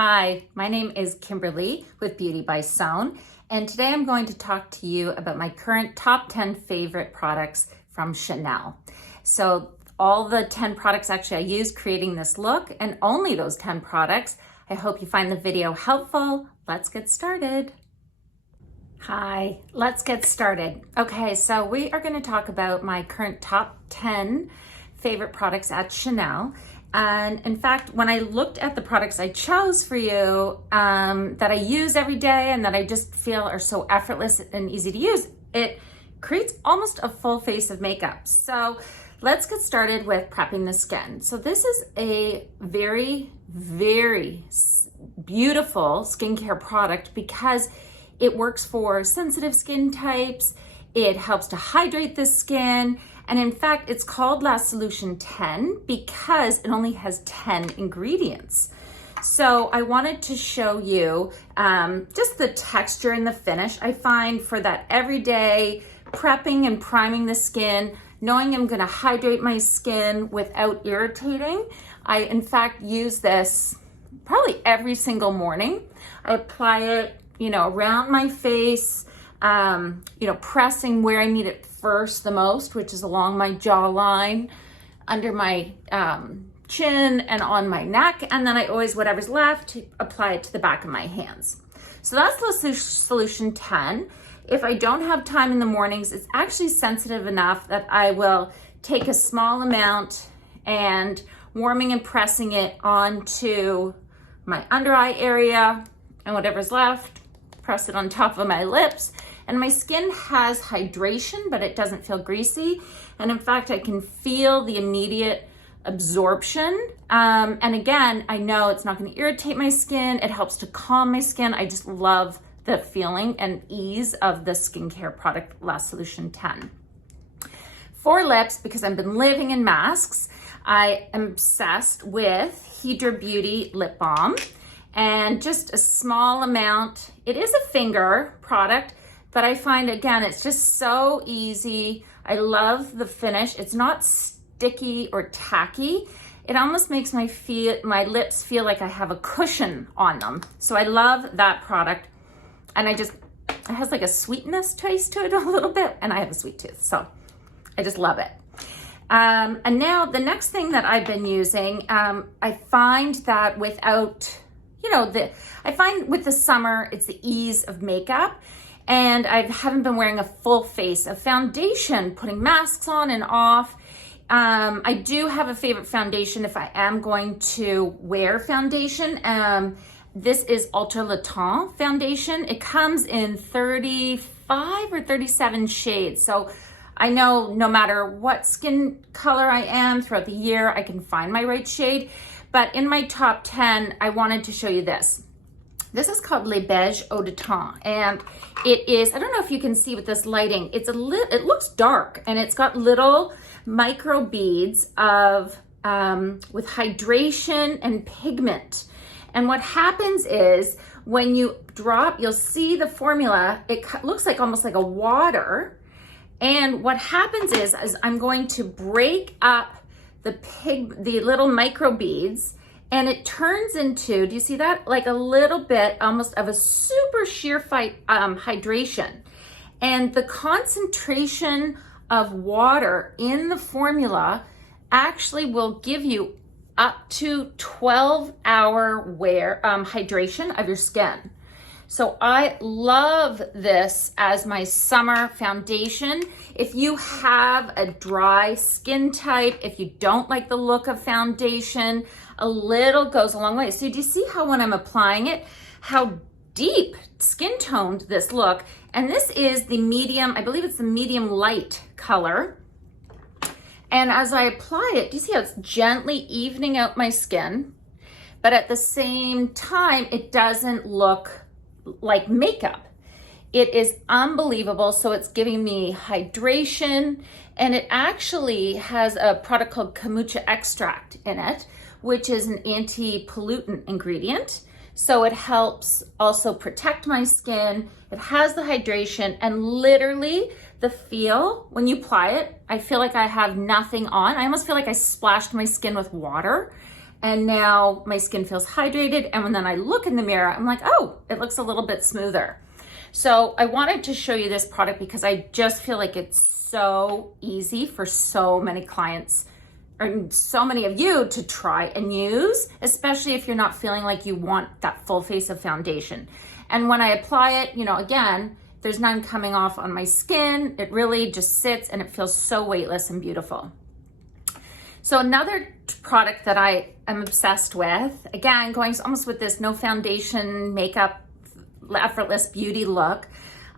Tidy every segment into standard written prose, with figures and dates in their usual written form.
Hi, my name is Kimberly with Beauty by Sewn, and today I'm going to talk to you about my current top 10 favorite products from Chanel. So all the 10 products actually I use creating this look, and only those 10 products. I hope you find the video helpful. Let's get started. Hi, let's get started. Okay, so we are going to talk about my current top 10 favorite products at Chanel. And in fact, when I looked at the products I chose for you that I use every day and that I just feel are so effortless and easy to use, it creates almost a full face of makeup. So let's get started with prepping the skin. So this is a very, very beautiful skincare product because it works for sensitive skin types. It helps to hydrate the skin. And in fact, it's called La Solution 10 because it only has 10 ingredients. So I wanted to show you just the texture and the finish. I find for that everyday prepping and priming the skin, knowing I'm gonna hydrate my skin without irritating. I, in fact, use this probably every single morning. I apply it, around my face, pressing where I need it first the most, which is along my jawline, under my chin and on my neck. And then I always, whatever's left, apply it to the back of my hands. So that's the Solution 10. If I don't have time in the mornings, it's actually sensitive enough that I will take a small amount and warming and pressing it onto my under eye area, and whatever's left, press it on top of my lips. And my skin has hydration, but it doesn't feel greasy. And in fact, I can feel the immediate absorption. And again, I know it's not gonna irritate my skin. It helps to calm my skin. I just love the feeling and ease of the skincare product, La Solution 10. For lips, because I've been living in masks, I am obsessed with Hydra Beauty Lip Balm. And just a small amount. It is a finger product, but I find, again, it's just so easy. I love the finish. It's not sticky or tacky. It almost makes my lips feel like I have a cushion on them. So I love that product. And it has like a sweetness taste to it a little bit. And I have a sweet tooth, so I just love it. And now the next thing that I've been using, I find that without, I find with the summer, it's the ease of makeup. And I haven't been wearing a full face of foundation, putting masks on and off. I do have a favorite foundation if I am going to wear foundation. This is Ultra Le Teint foundation. It comes in 35 or 37 shades. So I know no matter what skin color I am throughout the year, I can find my right shade. But in my top 10, I wanted to show you this. This is called Le Beiges Eau de Teint, and it is, I don't know if you can see with this lighting, it looks dark, and it's got little micro beads of, with hydration and pigment. And what happens is when you drop, you'll see the formula, it looks like almost like a water. And what happens is I'm going to break up the little micro beads, and it turns into, do you see that? Like a little bit almost of a super sheer hydration. And the concentration of water in the formula actually will give you up to 12-hour hydration of your skin. So I love this as my summer foundation. If you have a dry skin type, if you don't like the look of foundation, a little goes a long way. So do you see how when I'm applying it, how deep skin toned this look? And this is the medium, I believe it's the medium light color. And as I apply it, do you see how it's gently evening out my skin? But at the same time, it doesn't look like makeup. It is unbelievable. So it's giving me hydration, and it actually has a product called kombucha extract in it, which is an anti-pollutant ingredient. So it helps also protect my skin. It has the hydration, and literally the feel when you apply it, I feel like I have nothing on. I almost feel like I splashed my skin with water. And now my skin feels hydrated. And when then I look in the mirror, I'm like, oh, it looks a little bit smoother. So I wanted to show you this product because I just feel like it's so easy for so many clients or so many of you to try and use, especially if you're not feeling like you want that full face of foundation. And when I apply it, you know, again, there's none coming off on my skin. It really just sits and it feels so weightless and beautiful. So another product that I am obsessed with, again, going almost with this no foundation, makeup, effortless beauty look.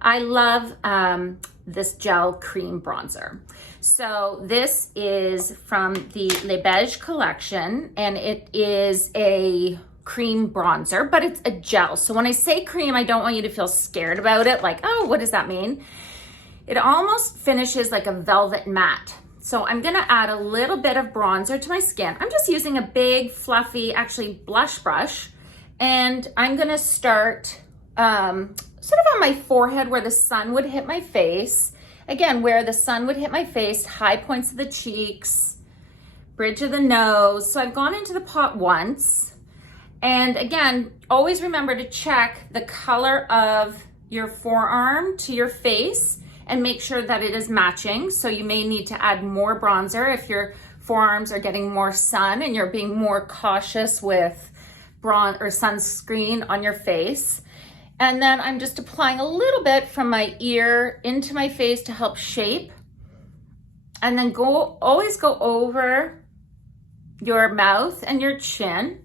I love this gel cream bronzer. So this is from the Beiges collection, and it is a cream bronzer, but it's a gel. So when I say cream, I don't want you to feel scared about it, like, oh, what does that mean? It almost finishes like a velvet matte. So I'm gonna add a little bit of bronzer to my skin. I'm just using a big, fluffy, actually blush brush, and I'm gonna start sort of on my forehead where the sun would hit my face. Again, where the sun would hit my face, high points of the cheeks, bridge of the nose. So I've gone into the pot once. And again, always remember to check the color of your forearm to your face and make sure that it is matching. So you may need to add more bronzer if your forearms are getting more sun and you're being more cautious with bronze or sunscreen on your face. And then I'm just applying a little bit from my ear into my face to help shape. And then always go over your mouth and your chin.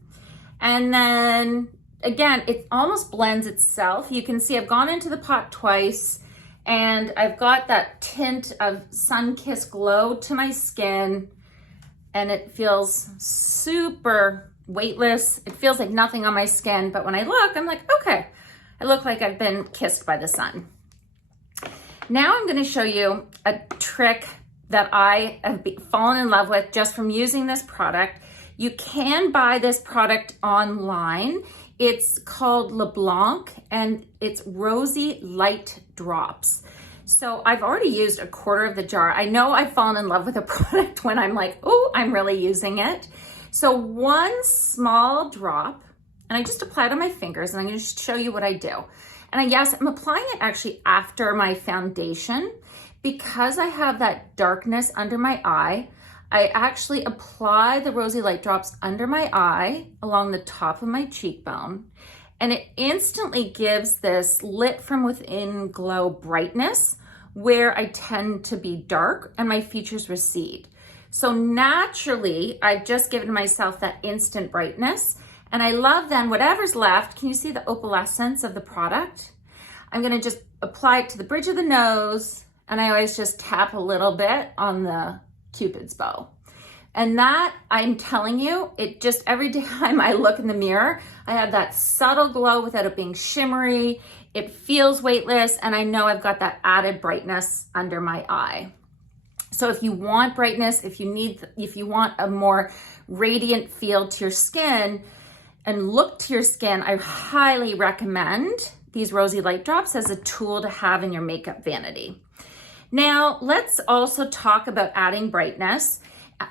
And then again, it almost blends itself. You can see I've gone into the pot twice and I've got that tint of sun-kissed glow to my skin, and it feels super weightless. It feels like nothing on my skin, but when I look, I'm like, okay, I look like I've been kissed by the sun. Now I'm gonna show you a trick that I have fallen in love with just from using this product. You can buy this product online. It's called Blanc, and it's Rosy Light Drops. So I've already used a quarter of the jar. I know I've fallen in love with a product when I'm like, oh, I'm really using it. So one small drop, and I just apply it on my fingers, and I'm gonna show you what I do. And yes, I'm applying it actually after my foundation because I have that darkness under my eye. I actually apply the Rosy Light Drops under my eye along the top of my cheekbone, and it instantly gives this lit from within glow brightness where I tend to be dark and my features recede. So naturally, I've just given myself that instant brightness, and I love then whatever's left. Can you see the opalescence of the product? I'm gonna just apply it to the bridge of the nose, and I always just tap a little bit on the Cupid's bow. And that, I'm telling you, it just every time I look in the mirror, I have that subtle glow without it being shimmery. It feels weightless, and I know I've got that added brightness under my eye. So if you want brightness, if you want a more radiant feel to your skin and look to your skin, I highly recommend these Rosy Light Drops as a tool to have in your makeup vanity. Now, let's also talk about adding brightness,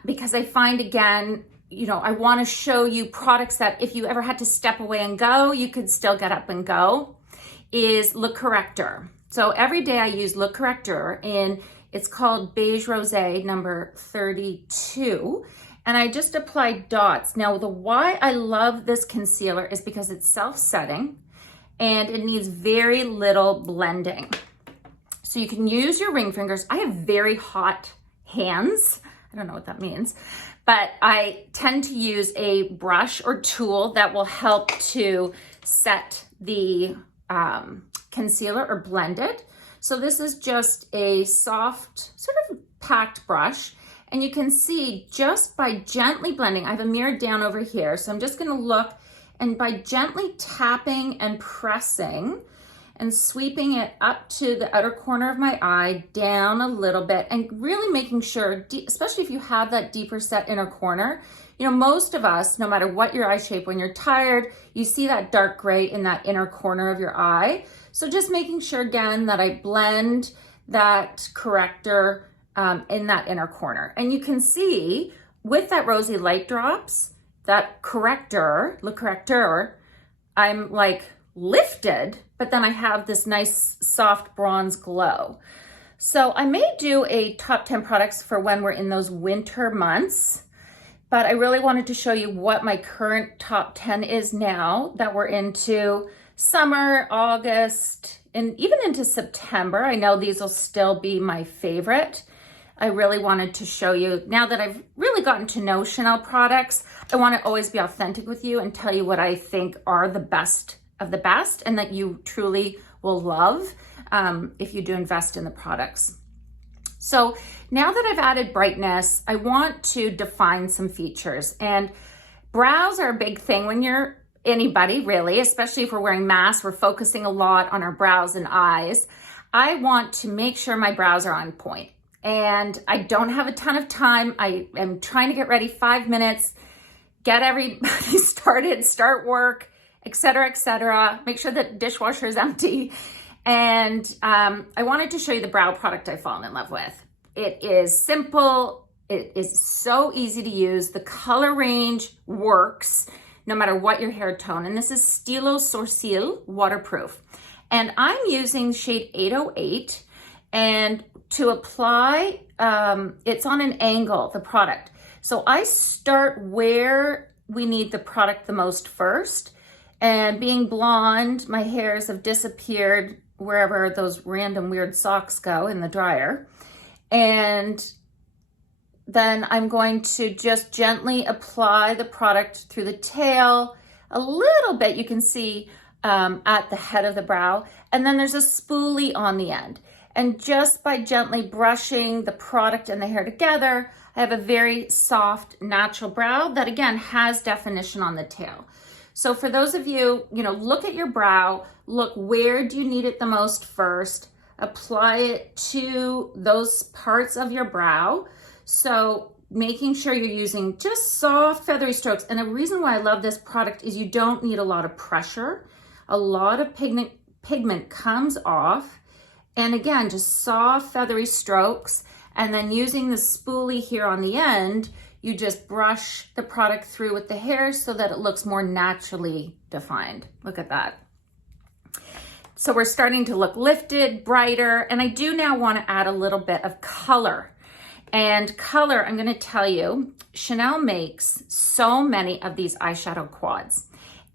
because I find, again, you know, I want to show you products that if you ever had to step away and go, you could still get up and go, is Le Correcteur. So every day I use Le Correcteur, and it's called Beige Rosé number 32. And I just apply dots. Now, why I love this concealer is because it's self-setting and it needs very little blending. So you can use your ring fingers. I have very hot hands. I don't know what that means, but I tend to use a brush or tool that will help to set the concealer or blend it. So this is just a soft, sort of packed brush. And you can see just by gently blending, I have a mirror down over here. So I'm just gonna look, and by gently tapping and pressing and sweeping it up to the outer corner of my eye, down a little bit, and really making sure, especially if you have that deeper set inner corner, you know, most of us, no matter what your eye shape, when you're tired, you see that dark gray in that inner corner of your eye. So just making sure, again, that I blend that corrector in that inner corner. And you can see with that Rosy Light Drops, that corrector, Le Correcteur, I'm like lifted, but then I have this nice soft bronze glow. So I may do a top 10 products for when we're in those winter months, but I really wanted to show you what my current top 10 is now that we're into summer, August, and even into September. I know these will still be my favorite. I really wanted to show you, now that I've really gotten to know Chanel products, I want to always be authentic with you and tell you what I think are the best of the best and that you truly will love if you do invest in the products. So now that I've added brightness, I want to define some features, and brows are a big thing when you're anybody really, especially if we're wearing masks, we're focusing a lot on our brows and eyes. I want to make sure my brows are on point, and I don't have a ton of time. I am trying to get ready 5 minutes, get everybody started, start work, etc., make sure that dishwasher is empty. And I wanted to show you the brow product I've fallen in love with. It is simple. It is so easy to use. The color range works no matter what your hair tone. And this is Stylo Sourcils waterproof. And I'm using shade 808. And to apply, it's on an angle, the product. So I start where we need the product the most first. And being blonde, my hairs have disappeared wherever those random weird socks go in the dryer. And then I'm going to just gently apply the product through the tail, a little bit, you can see at the head of the brow. And then there's a spoolie on the end. And just by gently brushing the product and the hair together, I have a very soft, natural brow that again has definition on the tail. So for those of you, look at your brow, look where do you need it the most first, apply it to those parts of your brow. So making sure you're using just soft feathery strokes. And the reason why I love this product is you don't need a lot of pressure. A lot of pigment comes off. And again, just soft feathery strokes. And then using the spoolie here on the end, you just brush the product through with the hair so that it looks more naturally defined. Look at that. So we're starting to look lifted, brighter, and I do now want to add a little bit of color. And color, I'm going to tell you, Chanel makes so many of these eyeshadow quads,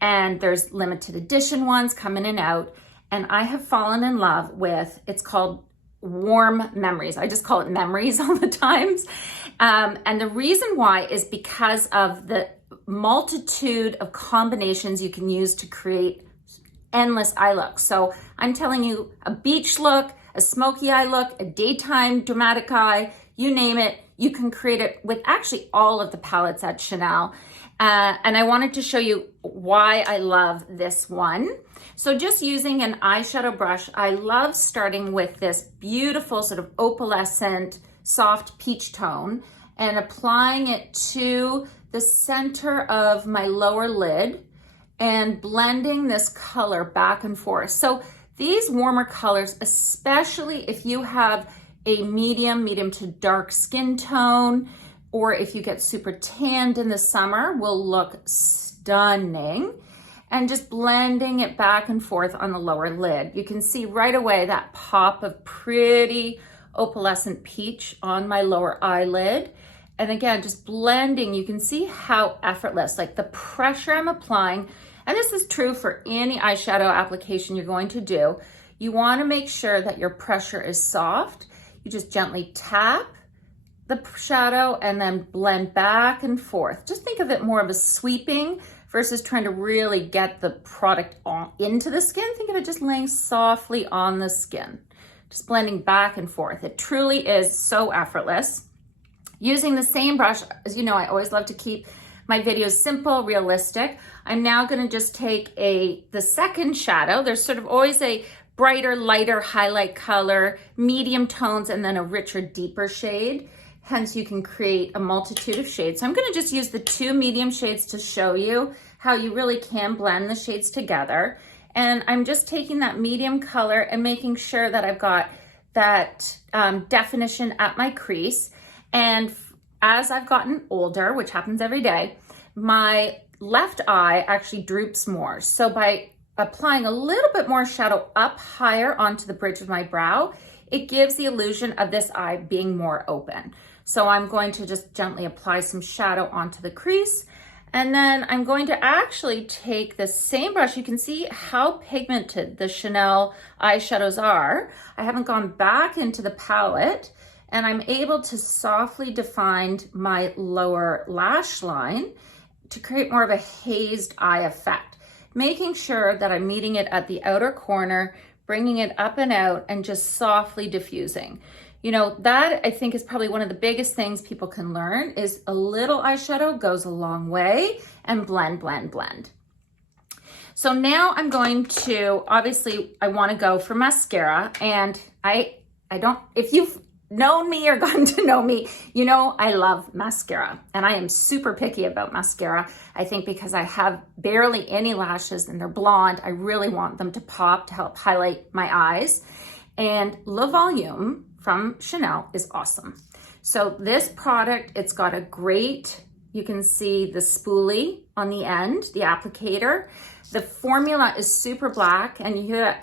and there's limited edition ones coming in and out, and I have fallen in love with, it's called Warm Memories. I just call it Memories all the times. And the reason why is because of the multitude of combinations you can use to create endless eye looks. So I'm telling you, a beach look, a smoky eye look, a daytime dramatic eye, you name it, you can create it with actually all of the palettes at Chanel. And I wanted to show you why I love this one. So just using an eyeshadow brush, I love starting with this beautiful sort of opalescent, soft peach tone and applying it to the center of my lower lid and blending this color back and forth. So these warmer colors, especially if you have a medium to dark skin tone, or if you get super tanned in the summer, will look stunning. And just blending it back and forth on the lower lid. You can see right away that pop of pretty opalescent peach on my lower eyelid. And again, just blending, you can see how effortless, like the pressure I'm applying, and this is true for any eyeshadow application you're going to do. You want to make sure that your pressure is soft. You just gently tap the shadow and then blend back and forth. Just think of it more of a sweeping versus trying to really get the product into the skin. Think of it just laying softly on the skin, just blending back and forth. It truly is so effortless. Using the same brush, as you know, I always love to keep my videos simple, realistic. I'm now gonna just take the second shadow. There's sort of always a brighter, lighter highlight color, medium tones, and then a richer, deeper shade. Hence, you can create a multitude of shades. So I'm gonna just use the 2 medium shades to show you how you really can blend the shades together. And I'm just taking that medium color and making sure that I've got that definition at my crease. And as I've gotten older, which happens every day, my left eye actually droops more. So by applying a little bit more shadow up higher onto the bridge of my brow, it gives the illusion of this eye being more open. So I'm going to just gently apply some shadow onto the crease. And then I'm going to actually take the same brush. You can see how pigmented the Chanel eyeshadows are. I haven't gone back into the palette, and I'm able to softly define my lower lash line to create more of a hazed eye effect, making sure that I'm meeting it at the outer corner, bringing it up and out, and just softly diffusing. You know, that I think is probably one of the biggest things people can learn is a little eyeshadow goes a long way, and blend, blend, blend. So now I'm going to, obviously I want to go for mascara, and I don't, if you've known me or gotten to know me, you know I love mascara, and I am super picky about mascara. I think because I have barely any lashes and they're blonde, I really want them to pop to help highlight my eyes. And Le Volume from Chanel is awesome. So this product, it's got a great, you can see the spoolie on the end, the applicator. The formula is super black, and you hear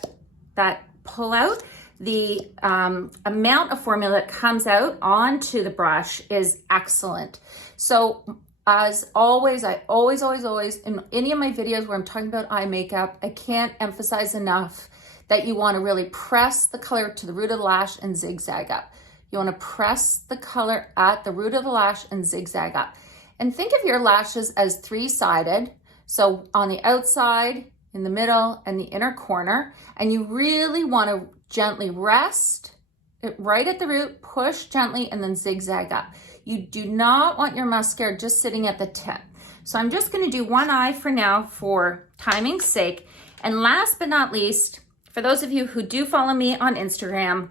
that pull out. The amount of formula that comes out onto the brush is excellent. So as always, I always, in any of my videos where I'm talking about eye makeup, I can't emphasize enough that you want to really press the color to the root of the lash and zigzag up. You want to press the color at the root of the lash and zigzag up. And think of your lashes as three-sided. So on the outside, in the middle, and the inner corner. And you really want to gently rest it right at the root, push gently, and then zigzag up. You do not want your mascara just sitting at the tip. So I'm just going to do one eye for now for timing's sake. And last but not least, for those of you who do follow me on Instagram,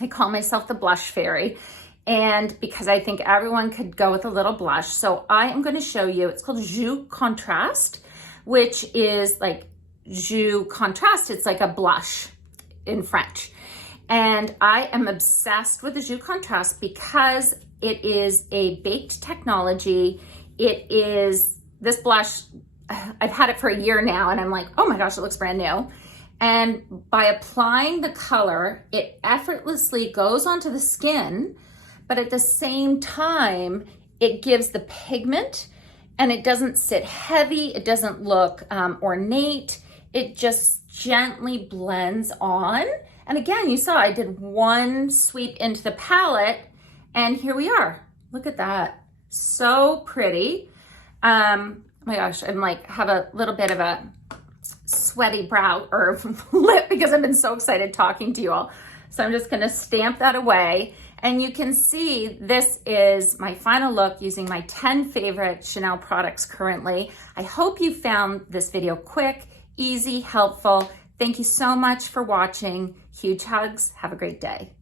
I call myself the blush fairy, and because I think everyone could go with a little blush. So I am going to show you, it's called Joues Contraste, which is like Joues Contraste. It's like a blush in French. And I am obsessed with the Joues Contraste because it is a baked technology. It is, this blush, I've had it for a year now, and I'm like, oh my gosh, it looks brand new. And by applying the color, it effortlessly goes onto the skin, but at the same time, it gives the pigment, and it doesn't sit heavy. It doesn't look ornate. It just gently blends on. And again, you saw I did one sweep into the palette, and here we are. Look at that. So pretty. Oh my gosh, I'm like, have a little bit of a sweaty brow or lip because I've been so excited talking to you all. So I'm just going to stamp that away. And you can see this is my final look using my 10 favorite Chanel products currently. I hope you found this video quick, easy, helpful. Thank you so much for watching. Huge hugs. Have a great day.